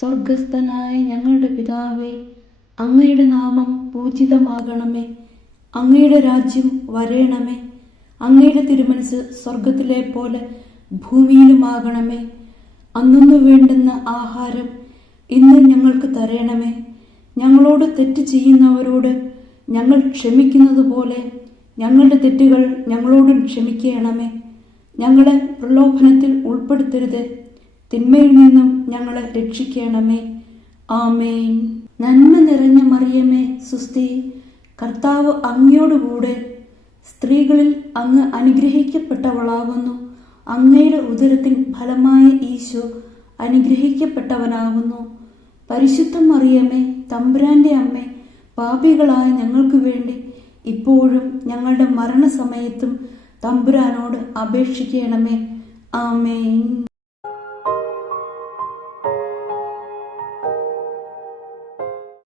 സ്വർഗസ്ഥനായ ഞങ്ങളുടെ പിതാവേ, അങ്ങയുടെ നാമം പൂജിതമാകണമേ. അങ്ങയുടെ രാജ്യം വരേണമേ. അങ്ങയുടെ തിരുമനസ് സ്വർഗത്തിലെ പോലെ ഭൂമിയിലുമാകണമേ. അന്നു വേണ്ടുന്ന ആഹാരം ഇന്ന് ഞങ്ങൾക്ക് തരണമേ. ഞങ്ങളോട് തെറ്റ് ചെയ്യുന്നവരോട് ഞങ്ങൾ ക്ഷമിക്കുന്നത് പോലെ ഞങ്ങളുടെ തെറ്റുകൾ ഞങ്ങളോടും ക്ഷമിക്കണമേ. ഞങ്ങളെ പ്രലോഭനത്തിൽ ഉൾപ്പെടുത്തരുത്, തിന്മയിൽ നിന്നും ഞങ്ങളെ രക്ഷിക്കണമേ. ആമേൻ. നന്മ നിറഞ്ഞ മറിയമേ, സുസ്തി, കർത്താവ് അങ്ങയോടുകൂടെ സ്ത്രീകളിൽ അങ്ങ് അനുഗ്രഹിക്കപ്പെട്ടവളാകുന്നു. അങ്ങയുടെ ഉദരത്തിൻ ഫലമായ ഈശോ അനുഗ്രഹിക്കപ്പെട്ടവനാകുന്നു. പരിശുദ്ധ മറിയമേ, തമ്പുരാന്റെ അമ്മേ, പാപികളായ ഞങ്ങൾക്ക് വേണ്ടി ഇപ്പോഴും ഞങ്ങളുടെ മരണസമയത്തും തമ്പുരാനോട് അപേക്ഷിക്കണമേ. ആമേൻ.